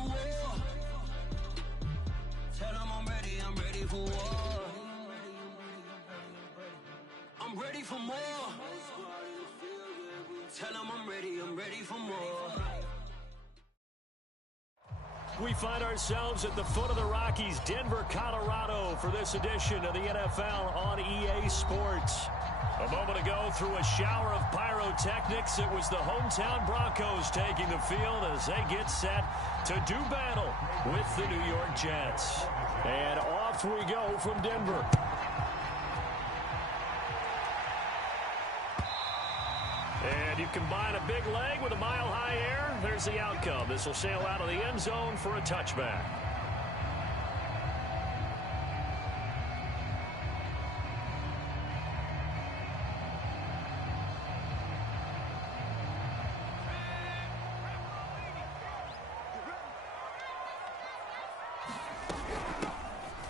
war. Tell them I'm ready for war. I'm ready for more. Tell them I'm ready for more. We find ourselves at the foot of the Rockies, Denver, Colorado, for this edition of the NFL on EA Sports. A moment ago, through a shower of pyrotechnics, it was the hometown Broncos taking the field as they get set to do battle with the New York Jets. And off we go from Denver. And you combine a big leg with a mile-high air, there's the outcome. This will sail out of the end zone for a touchback.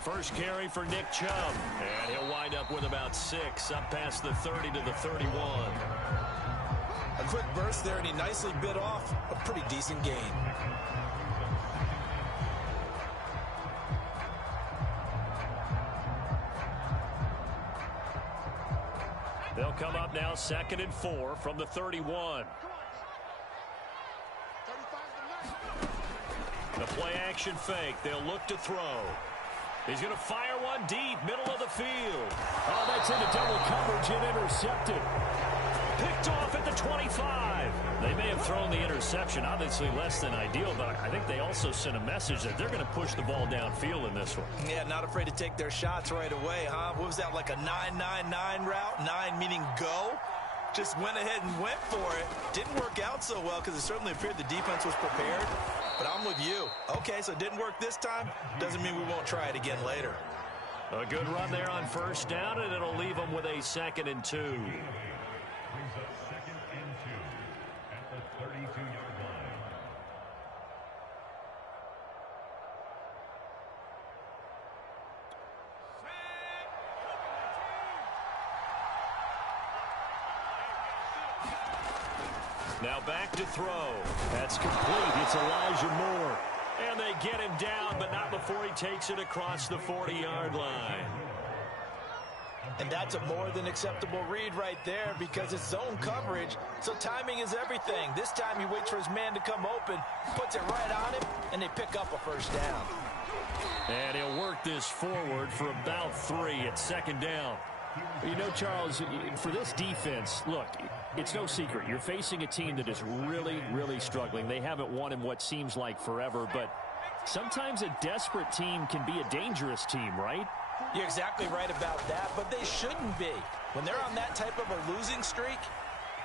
First carry for Nick Chubb, and he'll wind up with about 6, up past the 30 to the 31. A quick burst there, and he nicely bit off a pretty decent gain. They'll come up now 2nd and 4 from the 31. The play action fake. They'll look to throw. He's going to fire one deep, middle of the field. Oh, that's into double coverage and intercepted. Picked off at the 25. They may have thrown the interception, obviously less than ideal, but I think they also sent a message that they're going to push the ball downfield in this one. Yeah, not afraid to take their shots right away, huh? What was that, like a 9-9-9 route? 9 meaning go? Just went ahead and went for it. Didn't work out so well because it certainly appeared the defense was prepared. But I'm with you. Okay, so it didn't work this time. Doesn't mean we won't try it again later. A good run there on first down, and it'll leave them with a 2nd and 2. Brings up 2nd and 2 at the 32-yard line. Now back to throw. That's complete. It's Elijah Moore. And they get him down, but not before he takes it across the 40-yard line. And that's a more than acceptable read right there because it's zone coverage, so timing is everything. This time he waits for his man to come open, puts it right on him, and they pick up a first down. And he'll work this forward for about 3 at 2nd down. You know, Charles, for this defense, look, it's no secret. You're facing a team that is really, really struggling. They haven't won in what seems like forever, but sometimes a desperate team can be a dangerous team, right? You're exactly right about that, but they shouldn't be. When they're on that type of a losing streak,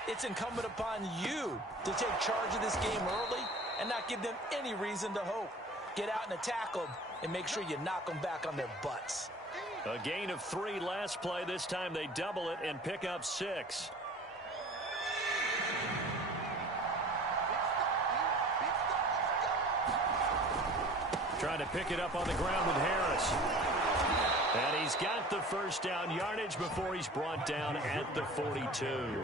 it's incumbent upon you to take charge of this game early and not give them any reason to hope. Get out and attack them and make sure you knock them back on their butts. A gain of 3 last play. This time they double it and pick up 6. Trying to pick it up on the ground with Harris. And he's got the first down yardage before he's brought down at the 42.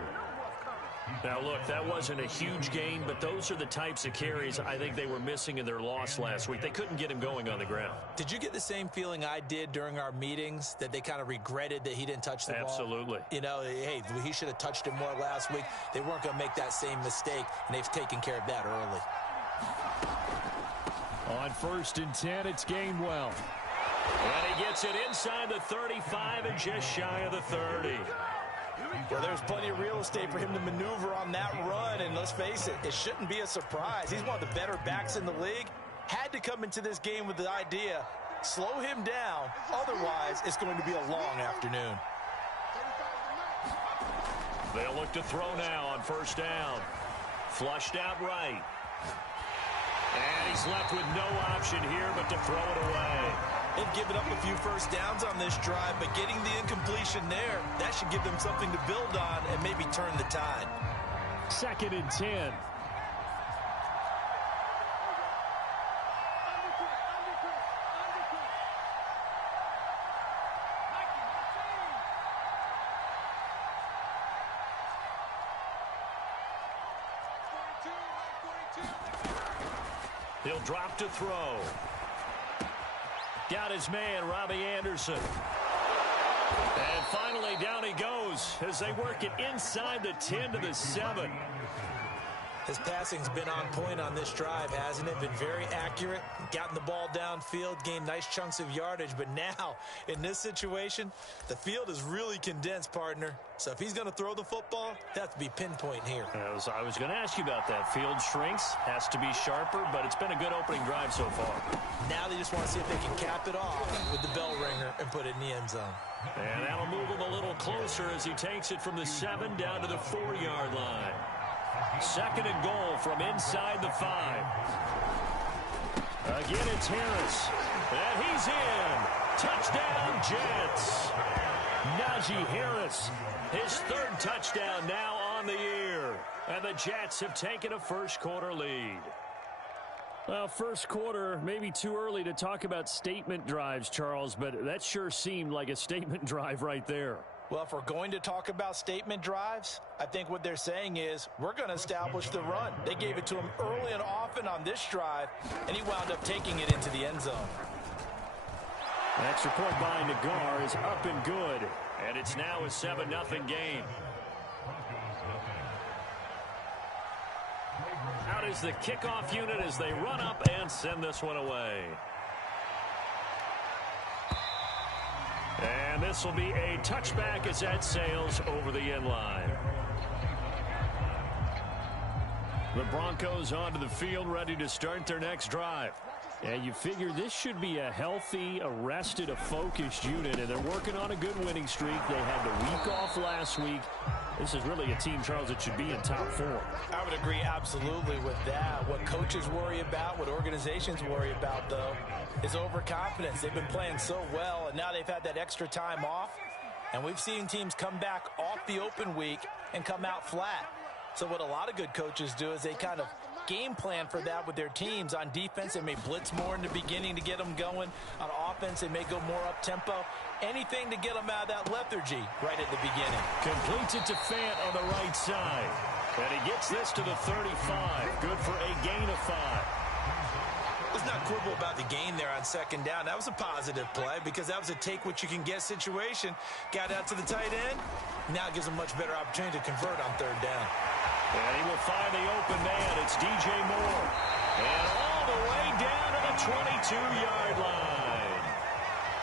Now, look, that wasn't a huge gain, but those are the types of carries I think they were missing in their loss last week. They couldn't get him going on the ground. Did you get the same feeling I did during our meetings, that they kind of regretted that he didn't touch the ball? Absolutely. You know, hey, he should have touched it more last week. They weren't going to make that same mistake, and they've taken care of that early. On 1st and 10, it's Gainwell. And he gets it inside the 35 and just shy of the 30. Well, there's plenty of real estate for him to maneuver on that run, and let's face it, it shouldn't be a surprise. He's one of the better backs in the league. Had to come into this game with the idea, slow him down, otherwise it's going to be a long afternoon. They'll look to throw now on first down. Flushed out right. And he's left with no option here but to throw it away. They've given up a few first downs on this drive, but getting the incompletion there, that should give them something to build on and maybe turn the tide. 2nd and 10. He'll drop to throw. Got his man, Robbie Anderson. And finally, down he goes as they work it inside the 10 to the 7. His passing's been on point on this drive, hasn't it? Been very accurate, gotten the ball downfield, gained nice chunks of yardage. But now, in this situation, the field is really condensed, partner. So if he's going to throw the football, that has to be pinpoint here. I was going to ask you about that. Field shrinks, has to be sharper, but it's been a good opening drive so far. Now they just want to see if they can cap it off with the bell ringer and put it in the end zone. And that'll move him a little closer as he takes it from the 7 down to the 4-yard line. 2nd and goal from inside the 5. Again, it's Harris. And he's in. Touchdown, Jets. Najee Harris, his 3rd touchdown now on the year. And the Jets have taken a first-quarter lead. Well, first quarter, maybe too early to talk about statement drives, Charles, but that sure seemed like a statement drive right there. Well, if we're going to talk about statement drives, I think what they're saying is we're going to establish the run. They gave it to him early and often on this drive, and he wound up taking it into the end zone. An extra point by Nagar is up and good, and it's now a 7-0 game. Out is the kickoff unit as they run up and send this one away. And this will be a touchback as that sails over the end line. The Broncos onto the field, ready to start their next drive. And you figure this should be a healthy, a rested, a focused unit, and they're working on a good winning streak. They had the week off last week. This is really a team, Charles, that should be in top 4. I would agree absolutely with that. What coaches worry about, what organizations worry about, though, is overconfidence. They've been playing so well, and now they've had that extra time off. And we've seen teams come back off the open week and come out flat. So what a lot of good coaches do is they kind of game plan for that with their teams. On defense, they may blitz more in the beginning to get them going. On offense, they may go more up-tempo. Anything to get them out of that lethargy right at the beginning. Completes it to Fant on the right side. And he gets this to the 35. Good for a gain of 5. Let's not quibble about the gain there on 2nd down. That was a positive play because that was a take-what-you-can-get situation. Got out to the tight end. Now it gives them much better opportunity to convert on 3rd down. And he will find the open man. It's DJ Moore. And all the way down to the 22-yard line.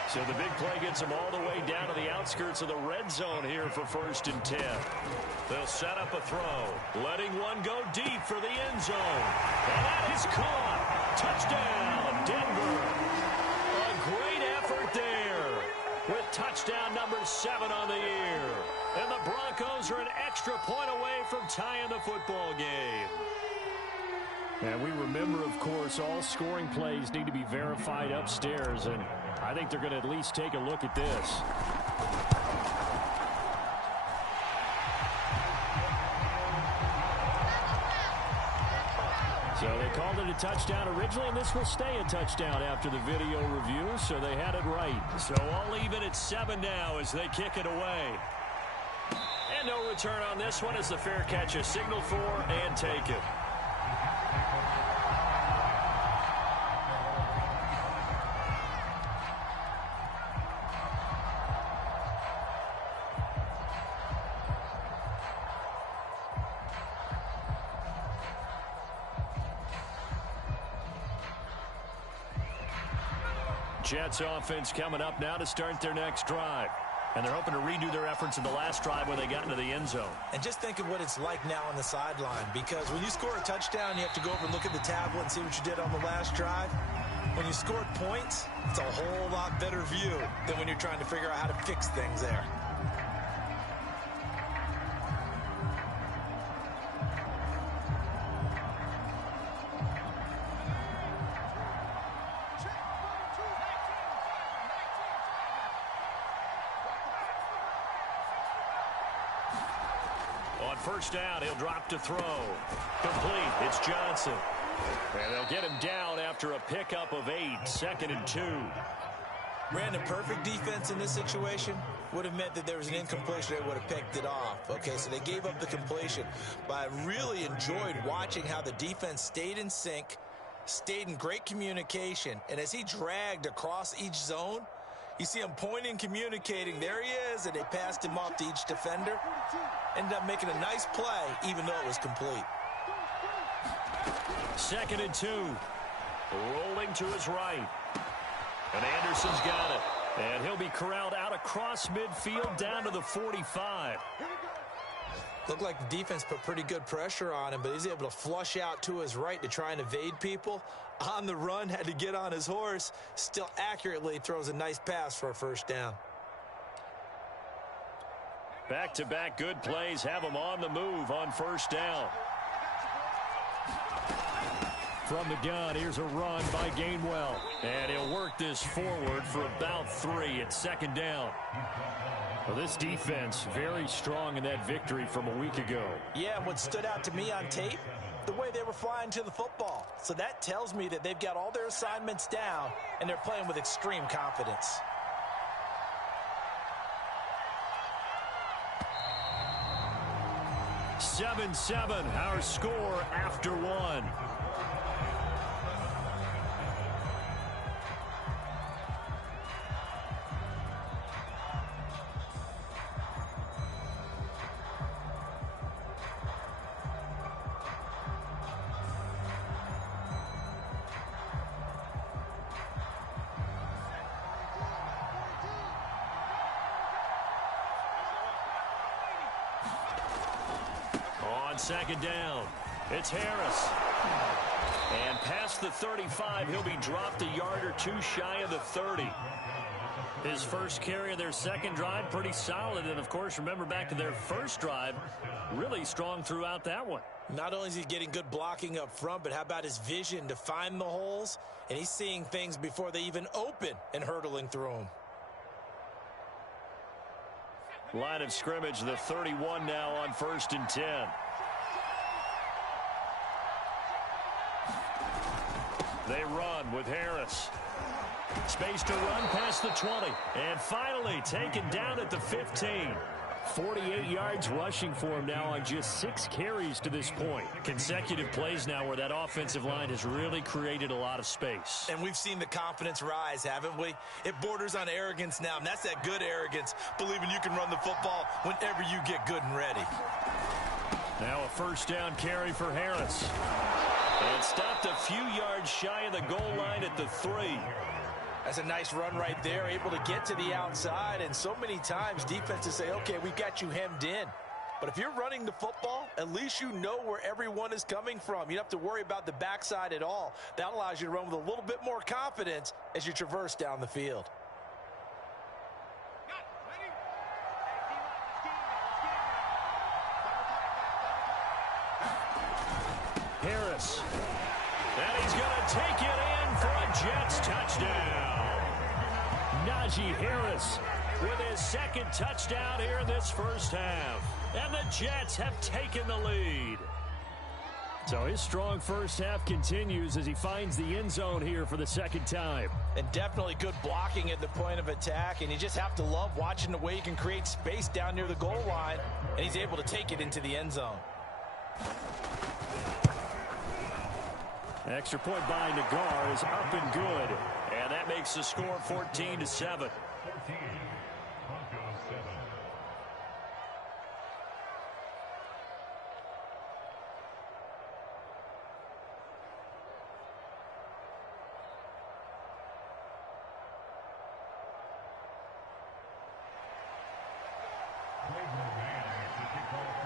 So the big play gets him all the way down to the outskirts of the red zone here for 1st and 10. They'll set up a throw, letting one go deep for the end zone. And that is caught. Touchdown, Denver. A great effort there with touchdown number 7 on the year. And the Broncos are an extra point away from tying the football game. And we remember, of course, all scoring plays need to be verified upstairs, and I think they're going to at least take a look at this. So they called it a touchdown originally, and this will stay a touchdown after the video review, so they had it right. So all even at 7 now as they kick it away. And no return on this one as the fair catch is signaled for and taken. Jets offense coming up now to start their next drive. And they're hoping to redo their efforts in the last drive when they got into the end zone. And just think of what it's like now on the sideline, because when you score a touchdown, you have to go over and look at the tablet and see what you did on the last drive. When you scored points, it's a whole lot better view than when you're trying to figure out how to fix things there. First down, he'll drop to throw. Complete, it's Johnson. And they'll get him down after a pickup of 8, 2nd and 2. Brandon, perfect defense in this situation would have meant that there was an incompletion. They would have picked it off. Okay, so they gave up the completion. But I really enjoyed watching how the defense stayed in sync, stayed in great communication, and as he dragged across each zone, you see him pointing, communicating. There he is, and they passed him off to each defender. Ended up making a nice play, even though it was complete. 2nd and 2. Rolling to his right. And Anderson's got it. And he'll be corralled out across midfield down to the 45. Looked like the defense put pretty good pressure on him, but he's able to flush out to his right to try and evade people. On the run, had to get on his horse. Still accurately throws a nice pass for a first down. Back-to-back good plays have him on the move on first down. From the gun, here's a run by Gainwell. And he'll work this forward for about 3 at 2nd down. Well, this defense very strong in that victory from a week ago. Yeah, and what stood out to me on tape, the way they were flying to the football. So that tells me that they've got all their assignments down, and they're playing with extreme confidence. Seven, our score after 1. On 2nd down, it's Harris. And past the 35, he'll be dropped a yard or 2 shy of the 30. His first carry of their second drive, pretty solid. And, of course, remember back to their first drive, really strong throughout that one. Not only is he getting good blocking up front, but how about his vision to find the holes? And he's seeing things before they even open and hurdling through them. Line of scrimmage, the 31 now on 1st and 10. They run with Harris. Space to run past the 20. And finally taken down at the 15. 48 yards rushing for him now on just 6 carries to this point. Consecutive plays now where that offensive line has really created a lot of space. And we've seen the confidence rise, haven't we? It borders on arrogance now, and that's that good arrogance, believing you can run the football whenever you get good and ready. Now a first down carry for Harris. And stopped a few yards shy of the goal line at the 3. That's a nice run right there, able to get to the outside. And so many times defenses say, okay, we've got you hemmed in. But if you're running the football, at least you know where everyone is coming from. You don't have to worry about the backside at all. That allows you to run with a little bit more confidence as you traverse down the field. Harris. And he's going to take it in for a Jets touchdown. Najee Harris with his 2nd touchdown here in this first half. And the Jets have taken the lead. So his strong first half continues as he finds the end zone here for the 2nd time. And definitely good blocking at the point of attack. And you just have to love watching the way he can create space down near the goal line. And he's able to take it into the end zone. Extra point by Nagar is up and good. And that makes the score 14-7.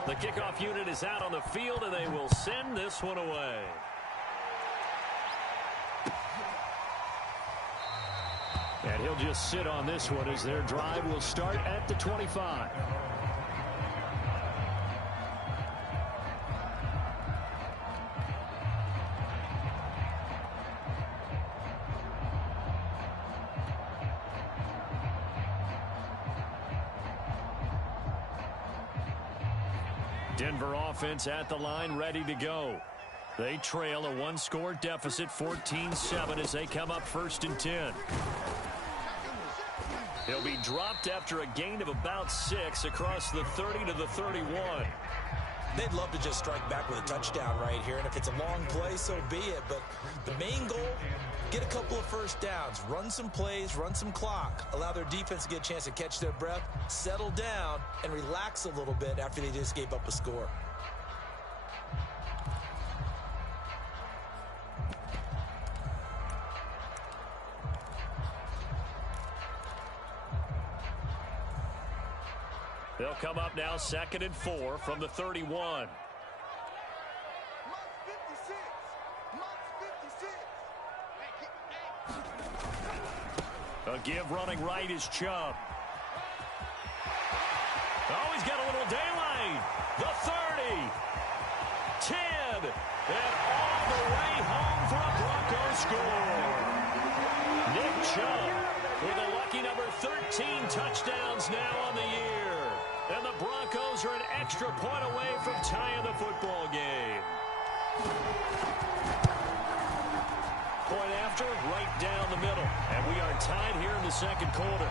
The kickoff unit is out on the field, and they will send this one away. And he'll just sit on this one as their drive will start at the 25. Denver offense at the line, ready to go. They trail a 1-score deficit, 14-7, as they come up 1st and 10. He'll be dropped after a gain of about 6 across the 30 to the 31. They'd love to just strike back with a touchdown right here, and if it's a long play, so be it. But the main goal, get a couple of first downs, run some plays, run some clock, allow their defense to get a chance to catch their breath, settle down, and relax a little bit after they just gave up a score. They'll come up now 2nd and 4 from the 31. A give running right is Chubb. Oh, he's got a little daylight. The 30. 10. And all the way home for a Broncos score. Nick Chubb with a lucky number 13 touchdowns now on the year. And the Broncos are an extra point away from tying the football game. Point after, right down the middle. And we are tied here in the second quarter.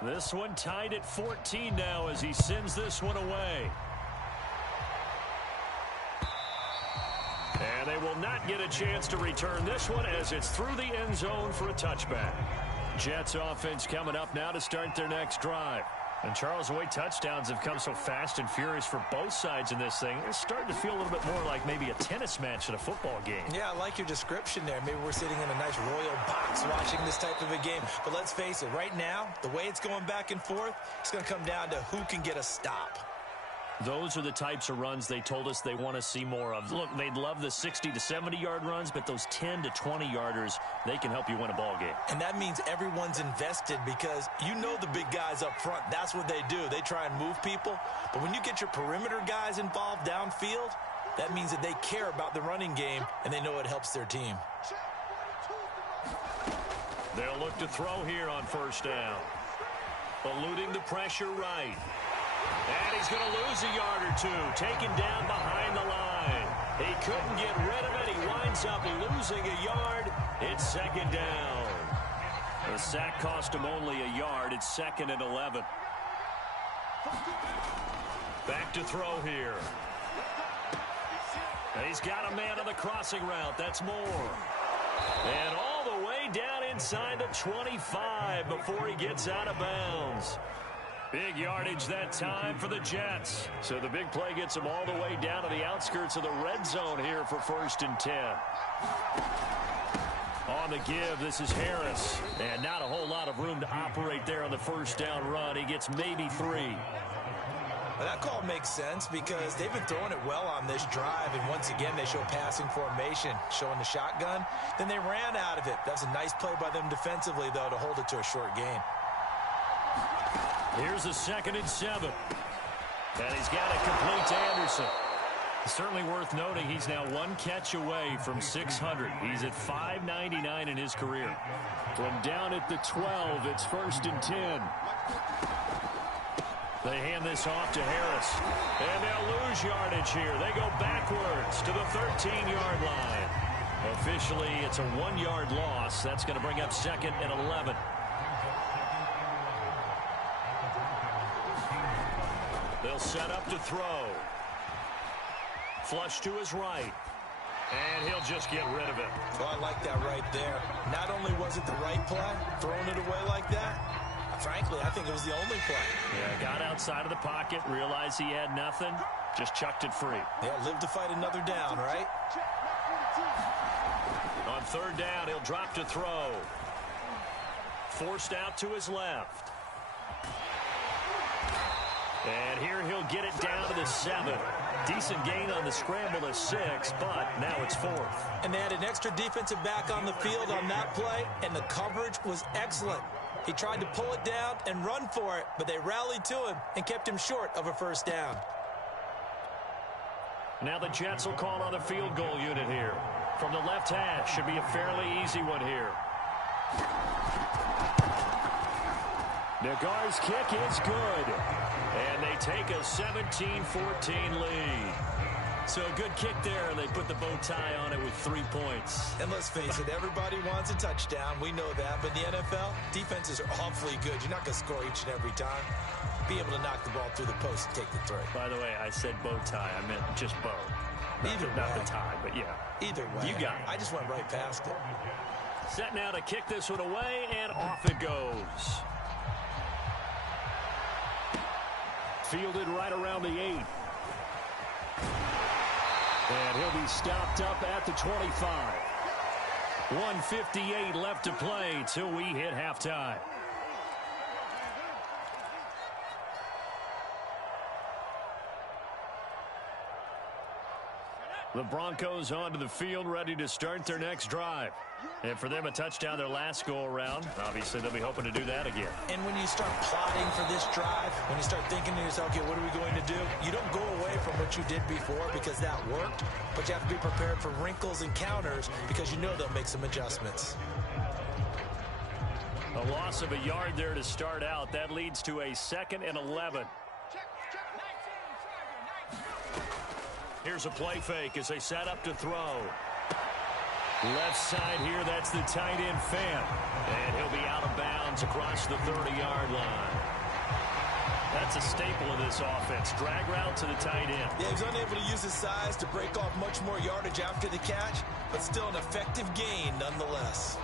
This one tied at 14 now as he sends this one away. And they will not get a chance to return this one as it's through the end zone for a touchback. Jets offense coming up now to start their next drive. And Charles, the way touchdowns have come so fast and furious for both sides in this thing, it's starting to feel a little bit more like maybe a tennis match at a football game. Yeah, I like your description there. Maybe we're sitting in a nice royal box watching this type of a game. But let's face it, right now, the way it's going back and forth, it's going to come down to who can get a stop. Those are the types of runs they told us they want to see more of. Look, they'd love the 60 to 70-yard runs, but those 10 to 20-yarders, they can help you win a ball game. And that means everyone's invested because you know the big guys up front. That's what they do. They try and move people. But when you get your perimeter guys involved downfield, that means that they care about the running game, and they know it helps their team. They'll look to throw here on first down. Eluding the pressure right. And he's going to lose a yard or two, taken down behind the line. He couldn't get rid of it. He winds up losing a yard. It's second down. The sack cost him only a yard. It's 2nd and 11. Back to throw here. And he's got a man on the crossing route. That's Moore. And all the way down inside the 25 before he gets out of bounds. Big yardage that time for the Jets. So the big play gets them all the way down to the outskirts of the red zone here for 1st and 10. On the give, this is Harris. And not a whole lot of room to operate there on the first down run. He gets maybe 3. Well, that call makes sense because they've been throwing it well on this drive. And once again, they show passing formation, showing the shotgun. Then they ran out of it. That's a nice play by them defensively, though, to hold it to a short gain. Here's a 2nd and 7. And he's got it complete to Anderson. Certainly worth noting he's now 1 catch away from 600. He's at 599 in his career. From down at the 12, it's 1st and 10. They hand this off to Harris. And they'll lose yardage here. They go backwards to the 13-yard line. Officially, it's a 1-yard loss. That's going to bring up 2nd and 11. They'll set up to throw. Flush to his right. And he'll just get rid of it. Well, I like that right there. Not only was it the right play, throwing it away like that, frankly, I think it was the only play. Yeah, got outside of the pocket, realized he had nothing, just chucked it free. Yeah, live to fight another down, right? On 3rd down, he'll drop to throw. Forced out to his left. And here he'll get it down to the 7. Decent gain on the scramble to 6, but now it's 4th. And they had an extra defensive back on the field on that play, and the coverage was excellent. He tried to pull it down and run for it, but they rallied to him and kept him short of a first down. Now the Jets will call on the field goal unit here. From the left hash, should be a fairly easy one here. Nagar's kick is good. And they take a 17-14 lead. So a good kick there, and they put the bow tie on it with 3 points. And let's face it, everybody wants a touchdown. We know that. But in the NFL, defenses are awfully good. You're not going to score each and every time. Be able to knock the ball through the post and take the throw. By the way, I said bow tie. I meant just bow. Not the tie, but yeah. Either way. You got it. I just went right past it. Set now to kick this one away, and off it goes. Fielded right around the 8. And he'll be stopped up at the 25. 1:58 left to play till we hit halftime. The Broncos onto the field, ready to start their next drive. And for them, a touchdown their last go-around. Obviously, they'll be hoping to do that again. And when you start plotting for this drive, when you start thinking to yourself, okay, what are we going to do? You don't go away from what you did before because that worked, but you have to be prepared for wrinkles and counters because you know they'll make some adjustments. A loss of a yard there to start out. That leads to a 2nd and 11. Here's a play fake as they set up to throw. Left side here, that's the tight end Fan. And he'll be out of bounds across the 30-yard line. That's a staple of this offense. Drag route to the tight end. Yeah, he's unable to use his size to break off much more yardage after the catch, but still an effective gain nonetheless.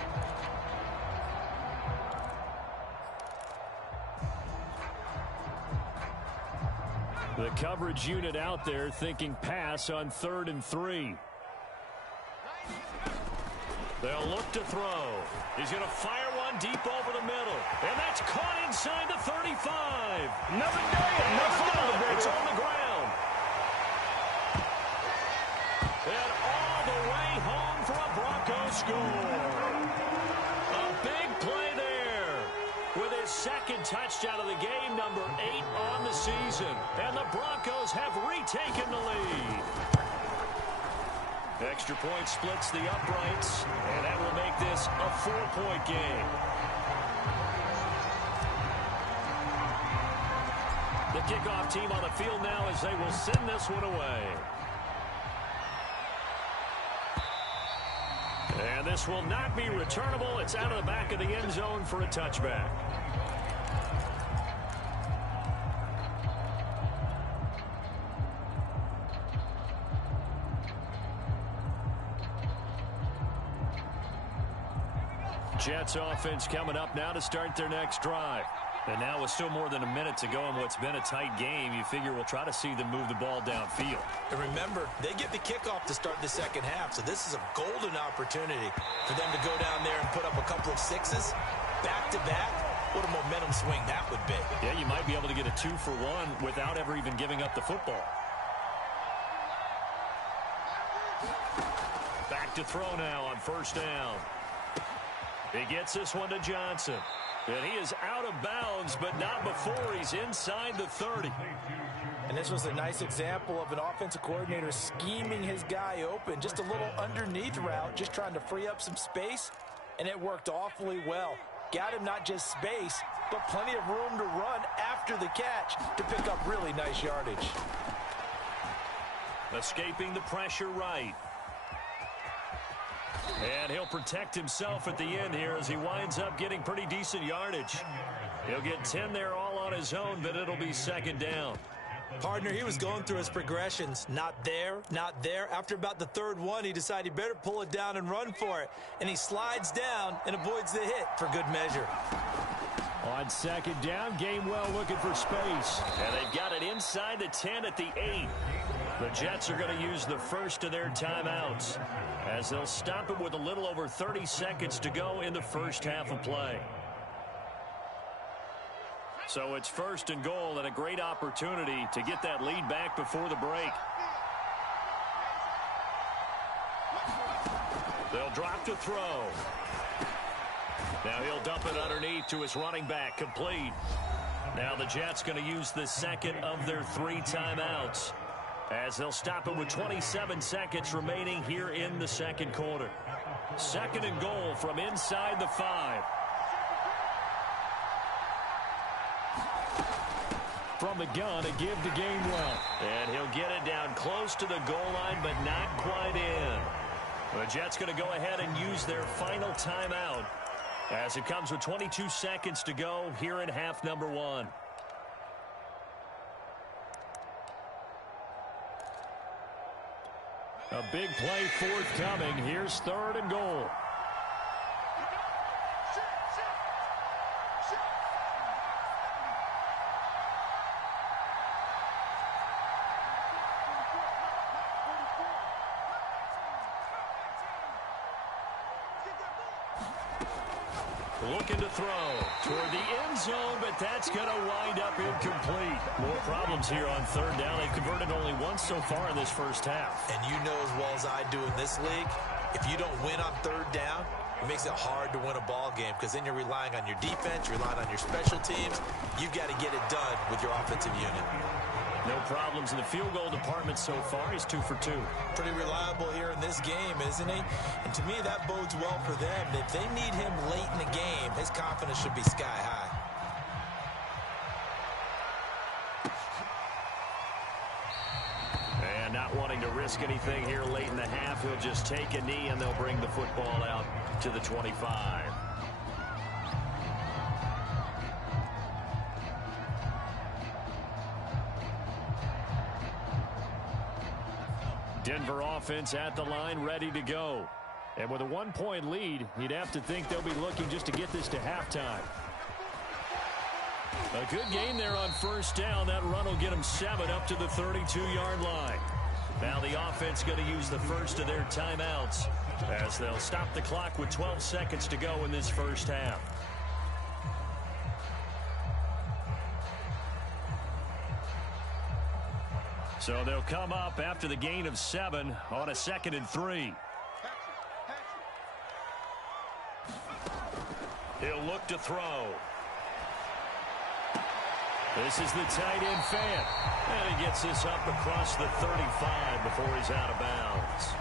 The coverage unit out there thinking pass on 3rd and 3. They'll look to throw. He's going to fire one deep over the middle. And that's caught inside the 35. Another day, another day. It's on the ground. And all the way home for a Broncos score. A big play there with his 2nd touchdown of the game, number 8 on the season. And the Broncos have retaken the lead. Extra point splits the uprights, and that will make this a 4-point game. The kickoff team on the field now as they will send this one away. And this will not be returnable. It's out of the back of the end zone for a touchback. Jets offense coming up now to start their next drive. And now with still more than a minute to go in what's been a tight game, you figure we'll try to see them move the ball downfield. And remember, they get the kickoff to start the second half, so this is a golden opportunity for them to go down there and put up a couple of 6s back-to-back. What a momentum swing that would be. Yeah, you might be able to get a 2-for-1 without ever even giving up the football. Back to throw now on 1st down. He gets this one to Johnson. And he is out of bounds, but not before he's inside the 30. And this was a nice example of an offensive coordinator scheming his guy open. Just a little underneath route, just trying to free up some space. And it worked awfully well. Got him not just space, but plenty of room to run after the catch to pick up really nice yardage. Escaping the pressure right. And he'll protect himself at the end here as he winds up getting pretty decent yardage. He'll get 10 there all on his own, but it'll be 2nd down. Partner, he was going through his progressions. Not there, not there. After about the 3rd one, he decided he better pull it down and run for it. And he slides down and avoids the hit for good measure. On 2nd down, Gainwell looking for space. And they've got it inside the 10 at the 8. The Jets are going to use the first of their timeouts as they'll stop it with a little over 30 seconds to go in the first half of play. So it's 1st and goal and a great opportunity to get that lead back before the break. They'll drop to throw. Now he'll dump it underneath to his running back, complete. Now the Jets going to use the 2nd of their 3 timeouts as they'll stop it with 27 seconds remaining here in the 2nd quarter. 2nd and goal from inside the 5. from the gun to give to Gainwell. And he'll get it down close to the goal line, but not quite in. The Jets going to go ahead and use their final timeout as it comes with 22 seconds to go here in half number 1. A big play forthcoming. Here's 3rd and goal. Looking to throw toward the end zone, but that's going to wind up incomplete. More problems here on 3rd down. They've converted only once so far in this first half. And you know as well as I do in this league, if you don't win on 3rd down, it makes it hard to win a ball game because then you're relying on your defense, you're relying on your special teams. You've got to get it done with your offensive unit. No problems in the field goal department so far. He's 2 for 2. Pretty reliable here in this game, isn't he? And to me, that bodes well for them. If they need him late in the game, his confidence should be sky high. And not wanting to risk anything here late in the half, he'll just take a knee and they'll bring the football out to the 25. Denver offense at the line, ready to go. And with a 1-point lead, you'd have to think they'll be looking just to get this to halftime. A good game there on 1st down. That run will get them 7 up to the 32-yard line. Now the offense going to use the first of their timeouts as they'll stop the clock with 12 seconds to go in this first half. So they'll come up after the gain of 7 on a 2nd and 3. He'll look to throw. This is the tight end fan. And he gets this up across the 35 before he's out of bounds.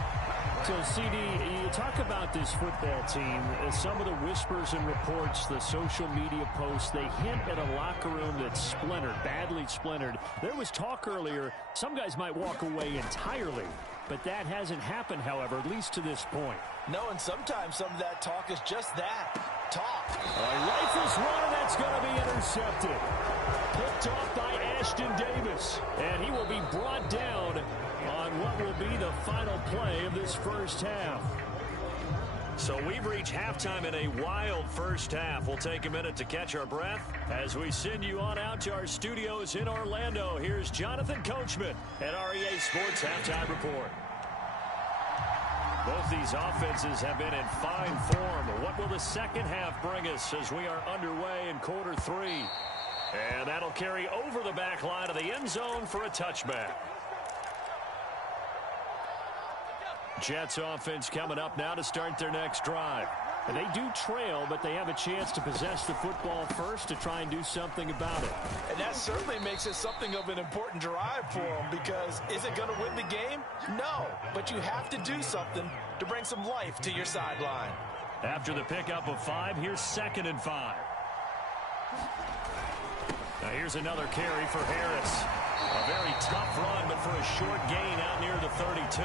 So, CD, you talk about this football team, some of the whispers and reports, the social media posts, they hint at a locker room that's splintered, badly splintered. There was talk earlier, some guys might walk away entirely, but that hasn't happened, however, at least to this point. No, and sometimes some of that talk is just that, talk. A rifles run, that's going to be intercepted. Picked off by Ashton Davis, and he will be brought down on what will be the final play of this first half. So we've reached halftime in a wild first half. We'll take a minute to catch our breath as we send you on out to our studios in Orlando. Here's Jonathan Coachman at REA Sports Halftime Report. Both these offenses have been in fine form. What will the second half bring us as we are underway in quarter 3? And that'll carry over the back line of the end zone for a touchback. Jets offense coming up now to start their next drive. And they do trail, but they have a chance to possess the football first to try and do something about it. And that certainly makes it something of an important drive for them, because is it going to win the game? No, but you have to do something to bring some life to your sideline. After the pickup of 5, here's 2nd and 5. Now here's another carry for Harris. A very tough run, but for a short gain out near the 32.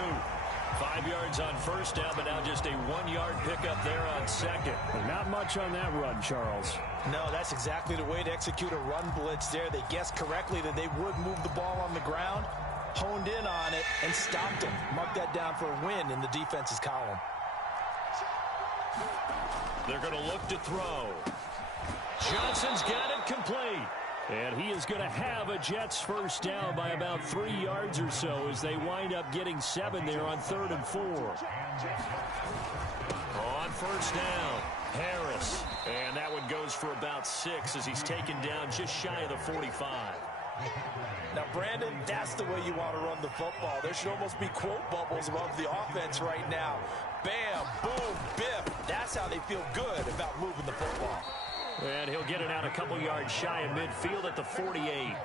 5 yards on first down, but now just a 1-yard pickup there on 2nd. Not much on that run, Charles. No, that's exactly the way to execute a run blitz there. They guessed correctly that they would move the ball on the ground, honed in on it, and stopped them. Mark that down for a win in the defense's column. They're going to look to throw. Johnson's got it complete. And he is going to have a Jets first down by about 3 yards or so as they wind up getting 7 there on 3rd and 4. On first down, Harris. And that one goes for about 6 as he's taken down just shy of the 45. Now, Brandon, that's the way you want to run the football. There should almost be quote bubbles above the offense right now. Bam, boom, biff. That's how they feel good about moving the football. And he'll get it out a couple yards shy of midfield at the 48.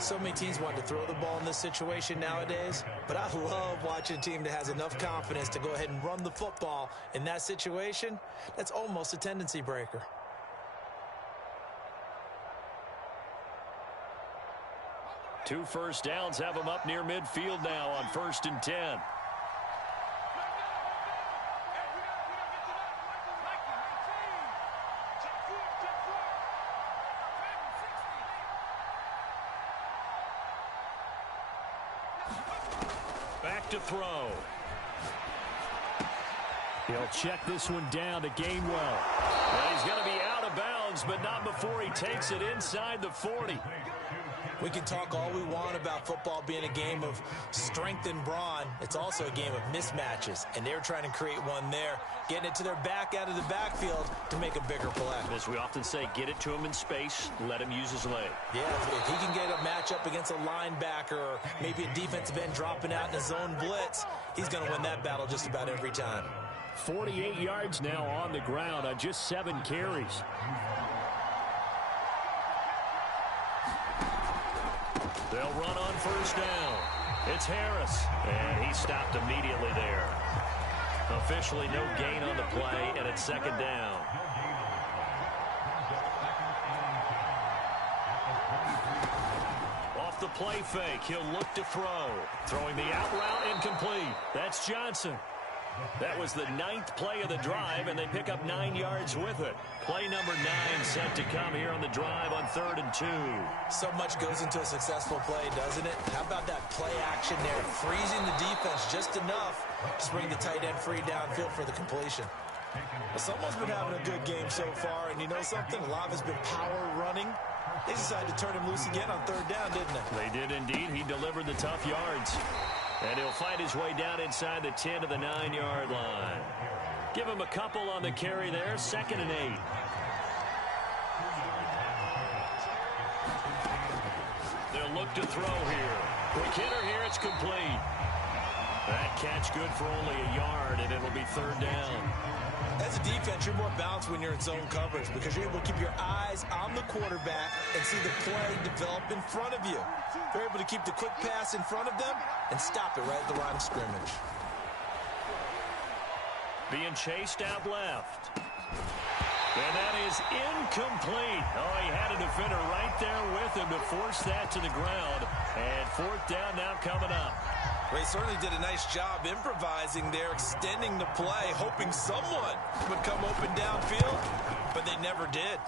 So many teams want to throw the ball in this situation nowadays, but I love watching a team that has enough confidence to go ahead and run the football in that situation. That's almost a tendency breaker. 2 first downs have them up near midfield now on 1st and 10. Back to throw. He'll check this one down to Gainwell. And he's going to be out of bounds, but not before he takes it inside the 40. We can talk all we want about football being a game of strength and brawn. It's also a game of mismatches, and they're trying to create one there, getting it to their back out of the backfield to make a bigger play. As we often say, get it to him in space, let him use his leg. Yeah, if he can get a matchup against a linebacker or maybe a defensive end dropping out in a zone blitz, he's going to win that battle just about every time. 48 yards now on the ground on just 7 carries. They'll run on 1st down. It's Harris, and he stopped immediately there. Officially no gain on the play, and it's 2nd down. Off the play fake, he'll look to throw. Throwing the out route incomplete. That's Johnson. That was the 9th play of the drive, and they pick up 9 yards with it. Play number 9 set to come here on the drive on 3rd and 2. So much goes into a successful play, doesn't it? How about that play action there, freezing the defense just enough to bring the tight end free downfield for the completion. Well, someone's been having a good game so far, and you know something? A lot of it's been power running. They decided to turn him loose again on 3rd down, didn't they? They did indeed. He delivered the tough yards. And he'll find his way down inside the 10 to the 9-yard line. Give him a couple on the carry there. 2nd and 8. They'll look to throw here. Quick hitter here. It's complete. That catch good for only a yard, and it'll be 3rd down. As a defense, you're more balanced when you're in zone coverage because you're able to keep your eyes on the quarterback and see the play develop in front of you. You're able to keep the quick pass in front of them and stop it right at the line of scrimmage. Being chased out left. And that is incomplete. Oh, he had a defender right there with him to force that to the ground. And 4th down now coming up. Well, he certainly did a nice job improvising there, extending the play, hoping someone would come open downfield, but they never did.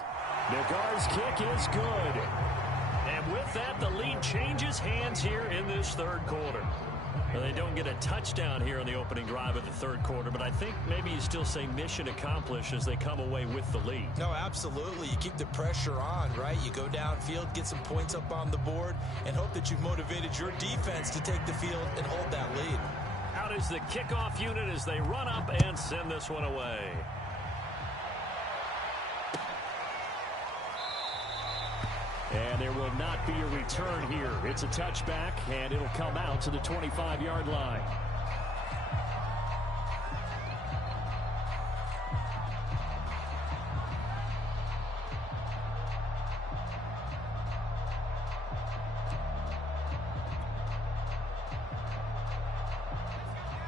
Nagar's kick is good. And with that, the lead changes hands here in this 3rd quarter. Well, they don't get a touchdown here in the opening drive of the 3rd quarter, but I think maybe you still say mission accomplished as they come away with the lead. No, absolutely. You keep the pressure on, right? You go downfield, get some points up on the board, and hope that you've motivated your defense to take the field and hold that lead. Out is the kickoff unit as they run up and send this one away. And there will not be a return here. It's a touchback, and it'll come out to the 25-yard line.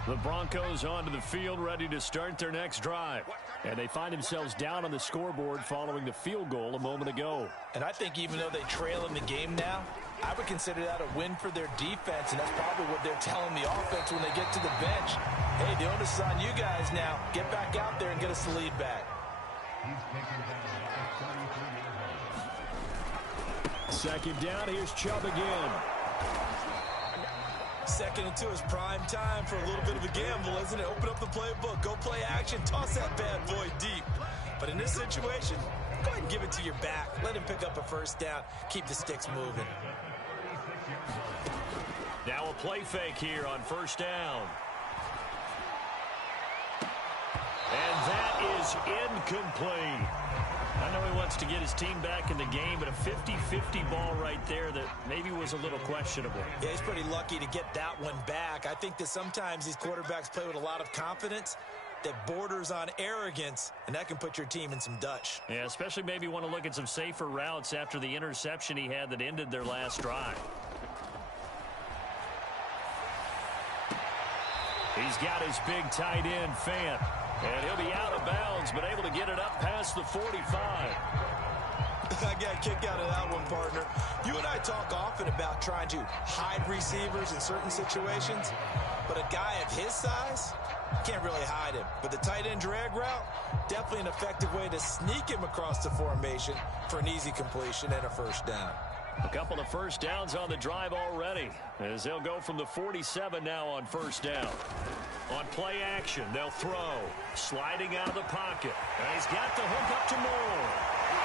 The Broncos onto the field, ready to start their next drive. And they find themselves down on the scoreboard following the field goal a moment ago. And I think even though they trail in the game now, I would consider that a win for their defense, and that's probably what they're telling the offense when they get to the bench. Hey, the onus is on you guys now. Get back out there and get us the lead back. Second down, here's Chubb again. 2nd and 2 is prime time for a little bit of a gamble, isn't it? Open up the playbook, go play action, toss that bad boy deep. But in this situation, go ahead and give it to your back. Let him pick up a 1st down. Keep the sticks moving. Now a play fake here on 1st down. And that is incomplete. I know he wants to get his team back in the game, but a 50-50 ball right there that maybe was a little questionable. Yeah, he's pretty lucky to get that one back. I think that sometimes these quarterbacks play with a lot of confidence that borders on arrogance, and that can put your team in some Dutch. Yeah, especially maybe want to look at some safer routes after the interception he had that ended their last drive. He's got his big tight end, Fant. And he'll be out of bounds, but able to get it up past the 45. I got a kick out of that one, partner. You and I talk often about trying to hide receivers in certain situations, but a guy of his size, can't really hide him. But the tight end drag route, definitely an effective way to sneak him across the formation for an easy completion and a first down. A couple of first downs on the drive already, as they'll go from the 47 now on first down. On play action, they'll throw. Sliding out of the pocket. And he's got the hook up to Moore.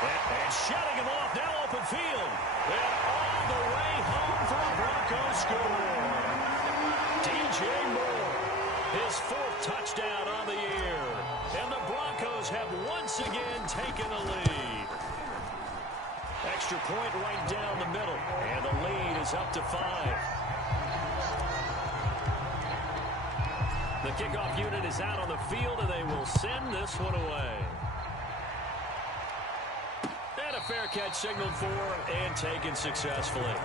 And shutting him off, now open field. And all the way home for a Broncos score. DJ Moore, his 4th touchdown on the year. And the Broncos have once again taken the lead. Extra point right down the middle. And the lead is up to 5. The kickoff unit is out on the field, and they will send this one away. And a fair catch signaled for and taken successfully.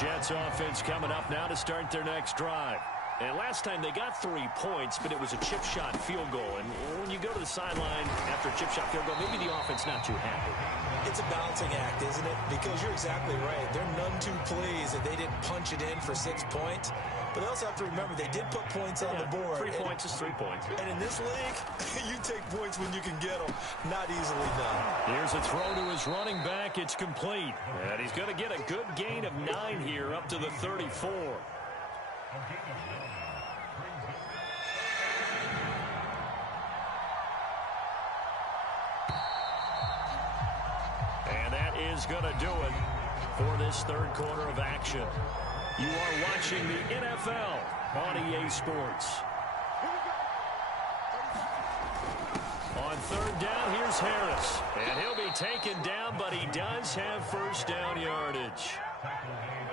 Jets offense coming up now to start their next drive. And last time they got 3 points, but it was a chip shot field goal. And when you go to the sideline after a chip shot field goal, maybe the offense not too happy. It's a balancing act, isn't it? Because you're exactly right. They're none too pleased that they didn't punch it in for 6 points. But they also have to remember they did put points on the board. 3 points is 3 points. And in this league, you take points when you can get them. Not easily done. Here's a throw to his running back. It's complete. And he's going to get a good gain of 9 here up to the 34. And that is going to do it for this third quarter of action. You are watching the NFL on EA Sports. On third down, here's Harris. And he'll be taken down, but he does have first down yardage.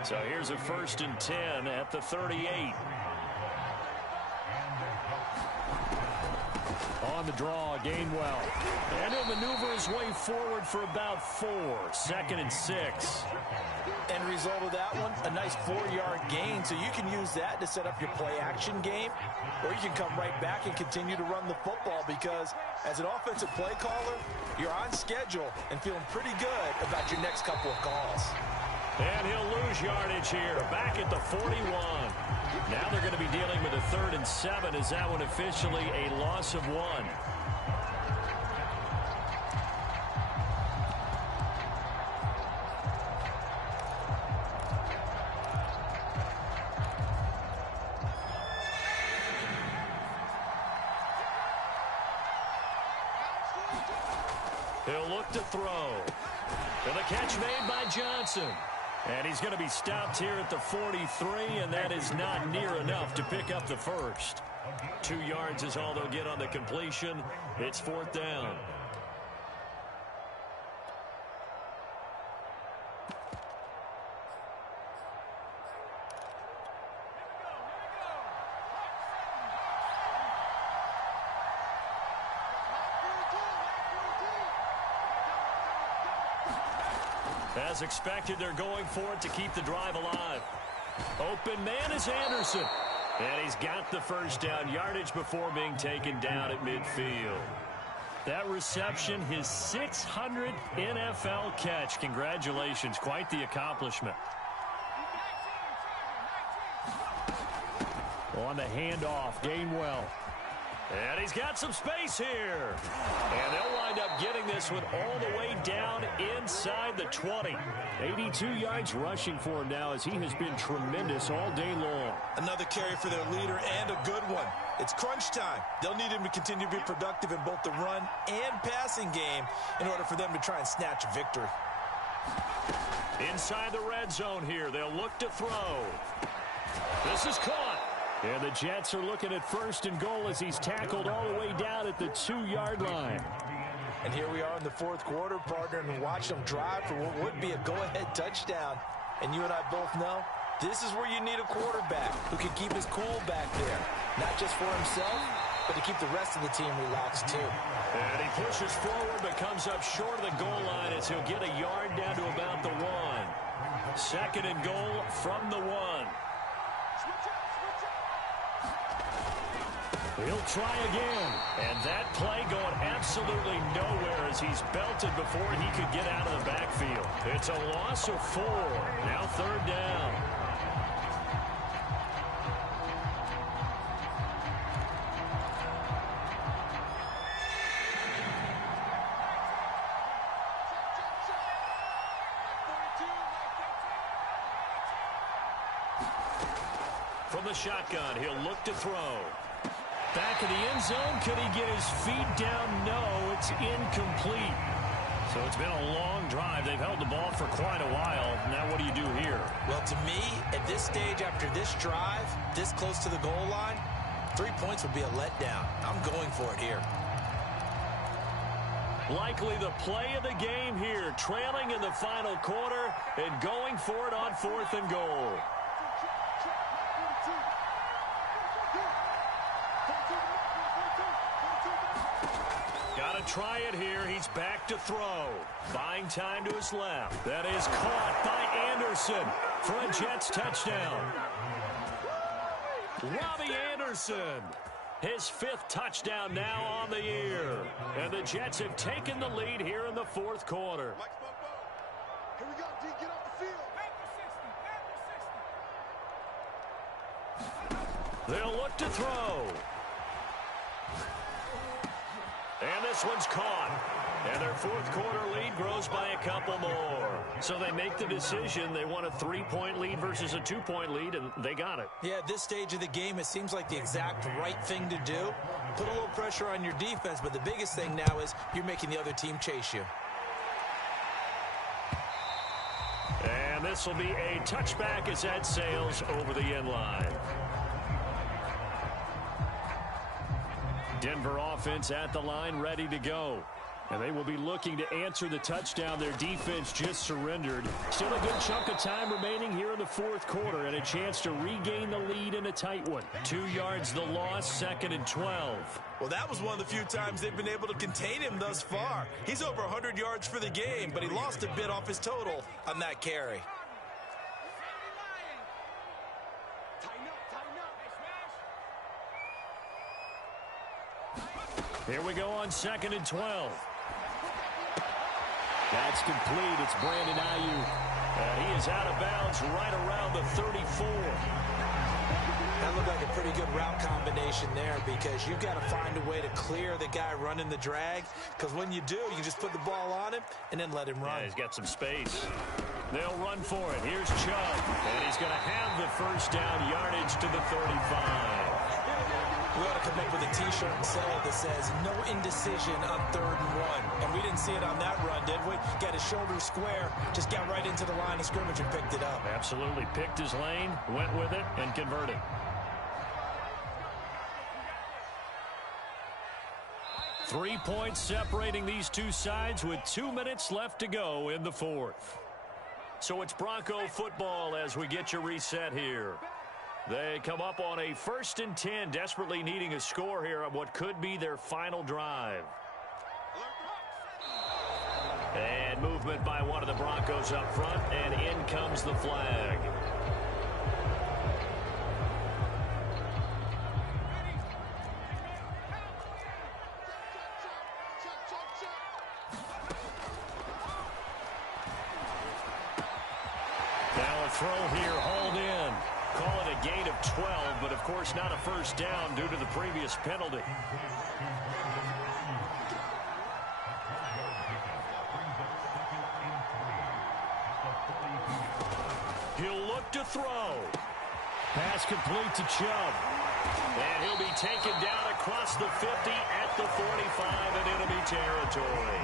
So here's a 1st and 10 at the 38. On the draw, Gainwell. And he'll maneuver his way forward for about 4. 2nd and 6. End result of that one, a nice 4-yard gain. So you can use that to set up your play-action game, or you can come right back and continue to run the football, because as an offensive play caller, you're on schedule and feeling pretty good about your next couple of calls. And he'll lose yardage here, back at the 41. Now they're going to be dealing with a 3rd and 7. Is that one officially a loss of 1? He'll look to throw. And the catch made by Johnson. And he's going to be stopped here at the 43, and that is not near enough to pick up the first. 2 yards is all they'll get on the completion. It's 4th down. As expected, they're going for it to keep the drive alive. Open man is Anderson. And he's got the first down yardage before being taken down at midfield. That reception, his 600th NFL catch. Congratulations. Quite the accomplishment. On the handoff, Gainwell. And he's got some space here. And they'll wind up getting this one all the way down inside the 20. 82 yards rushing for him now, as he has been tremendous all day long. Another carry for their leader, and a good one. It's crunch time. They'll need him to continue to be productive in both the run and passing game in order for them to try and snatch a victory. Inside the red zone here, they'll look to throw. This is caught. And the Jets are looking at 1st and goal as he's tackled all the way down at the 2-yard line. And here we are in the 4th quarter, partner, and watch them drive for what would be a go-ahead touchdown. And you and I both know this is where you need a quarterback who can keep his cool back there. Not just for himself, but to keep the rest of the team relaxed too. And he pushes forward but comes up short of the goal line as he'll get a yard down to about the 1. 2nd and goal from the 1. He'll try again. And that play going absolutely nowhere as he's belted before he could get out of the backfield. It's a loss of 4. Now 3rd down. From the shotgun, he'll look to throw. Back of the end zone. Could he get his feet down? No, it's incomplete. So it's been a long drive. They've held the ball for quite a while. Now what do you do here? Well, to me, at this stage after this drive, this close to the goal line, 3 points would be a letdown. I'm going for it here. Likely the play of the game here. Trailing in the final quarter and going for it on 4th and goal. Got to try it here. He's back to throw. Buying time to his left. That is caught by Anderson for a Jets touchdown. Robbie Anderson. His 5th touchdown now on the year. And the Jets have taken the lead here in the 4th quarter. Here we go, D. Get off the field. They'll look to throw. And this one's caught. And their 4th quarter lead grows by a couple more. So they make the decision. They want a 3-point lead versus a 2-point lead, and they got it. Yeah, at this stage of the game, it seems like the exact right thing to do. Put a little pressure on your defense, but the biggest thing now is you're making the other team chase you. And this will be a touchback as that sails over the end line. Denver offense at the line, ready to go. And they will be looking to answer the touchdown their defense just surrendered. Still a good chunk of time remaining here in the 4th quarter and a chance to regain the lead in a tight one. 2 yards the loss, 2nd and 12. Well, that was one of the few times they've been able to contain him thus far. He's over 100 yards for the game, but he lost a bit off his total on that carry. Here we go on 2nd and 12. That's complete. It's Brandon Ayuk. And he is out of bounds right around the 34. That looked like a pretty good route combination there because you've got to find a way to clear the guy running the drag, because when you do, you just put the ball on him and then let him run. Yeah, he's got some space. They'll run for it. Here's Chubb. And he's going to have the 1st down, yardage to the 35. We ought to come up with a T-shirt and sell it that says, no indecision on 3rd and 1. And we didn't see it on that run, did we? Got his shoulder square, just got right into the line of scrimmage and picked it up. Absolutely. Picked his lane, went with it, and converted. Three points separating these two sides with 2 minutes left to go in the 4th. So it's Bronco football as we get you reset here. They come up on a 1st and 10, desperately needing a score here on what could be their final drive. And movement by one of the Broncos up front, and in comes the flag. Now a throw here, hauled in. Call it a gain of 12, but of course not a 1st down due to the previous penalty. He'll look to throw. Pass complete to Chubb. And he'll be taken down across the 50 at the 45 in enemy territory.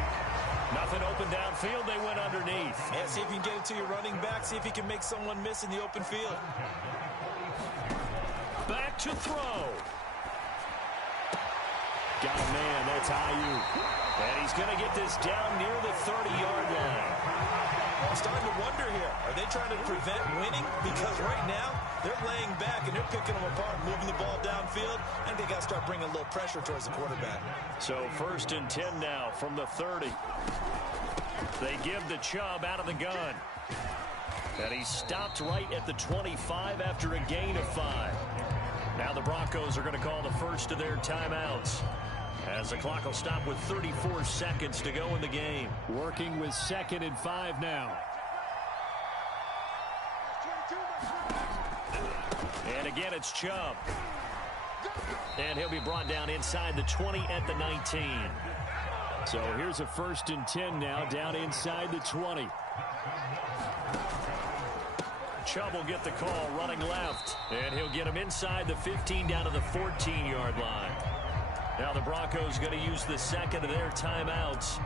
Nothing open downfield. They went underneath. Yeah, see if you can get it to your running back. See if you can make someone miss in the open field. Back to throw. Got a man. That's Ayuk. And he's going to get this down near the 30-yard line. I'm starting to wonder here. Are they trying to prevent winning? Because right now, they're laying back and they're picking them apart, moving the ball downfield. I think they got to start bringing a little pressure towards the quarterback. So 1st and 10 now from the 30. They give the Chubb out of the gun. And he stopped right at the 25 after a gain of 5. Now the Broncos are going to call the first of their timeouts, as the clock will stop with 34 seconds to go in the game. Working with 2nd and 5 now. And again, it's Chubb. And he'll be brought down inside the 20 at the 19. So here's a 1st and 10 now, down inside the 20. Chubb will get the call running left, and he'll get him inside the 15 down to the 14-yard line. Now the Broncos going to use the second of their timeouts,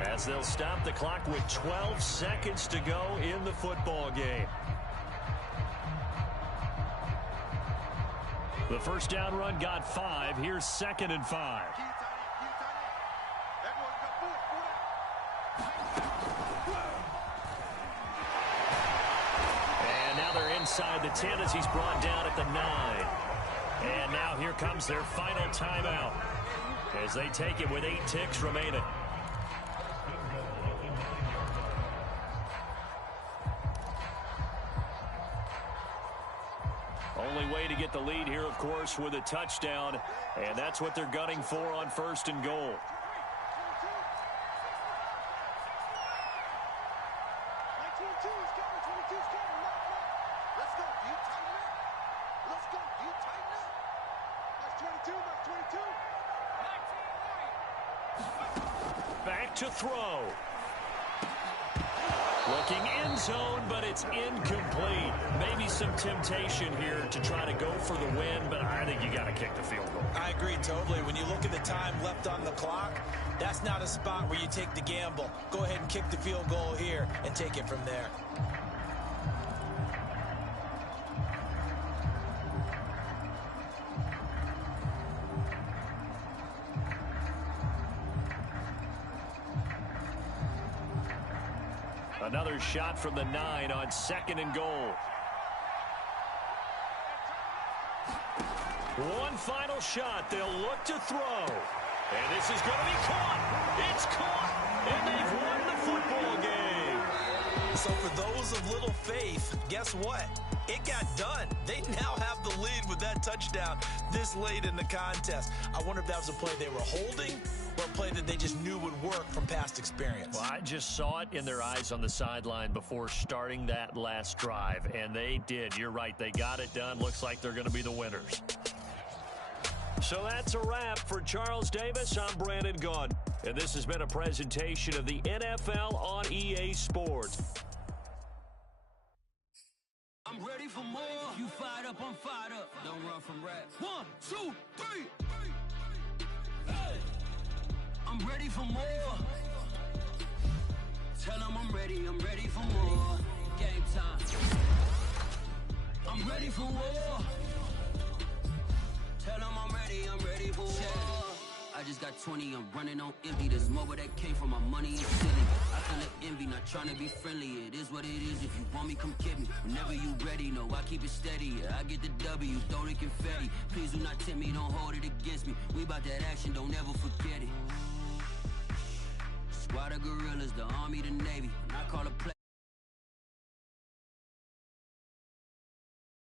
as they'll stop the clock with 12 seconds to go in the football game. The first down run got 5. Here's 2nd and 5. And now they're inside the 10 as he's brought down at the 9. And now here comes their final timeout as they take it with 8 ticks remaining. Only way to get the lead here, of course, with a touchdown, and that's what they're gunning for on 1st and goal. Back to throw. Looking end zone, but it's incomplete. Maybe some temptation here to try to go for the win, but I think you got to kick the field goal. I agree totally. When you look at the time left on the clock, that's not a spot where you take the gamble. Go ahead and kick the field goal here and take it from there. Another shot from the 9 on 2nd and goal. One final shot. They'll look to throw. And this is going to be caught. It's caught. And they've won the football game. So for those of little faith, guess what? It got done. They now have the lead with that touchdown this late in the contest. I wonder if that was a play they were holding or a play that they just knew would work from past experience. Well, I just saw it in their eyes on the sideline before starting that last drive, and they did. You're right. They got it done. Looks like they're going to be the winners. So that's a wrap for Charles Davis. I'm Brandon Gaudin, and this has been a presentation of the NFL on EA Sports. I'm ready for more. You fired up, I'm fired up. Don't run from rap. 1, 2, 3. Hey. I'm ready for more. Tell them I'm ready for more. Game time. I'm ready for war. Tell them I'm ready for war. I just got 20, I'm running on empty. There's more where that came from, my money is silly. I feel the envy, not trying to be friendly. It is what it is, if you want me, come get me. Whenever you ready, no, I keep it steady. Yeah, I get the W, throw the confetti. Please do not tempt me, don't hold it against me. We about that action, don't ever forget it. Squad of gorillas, the army, the navy. When I call a play.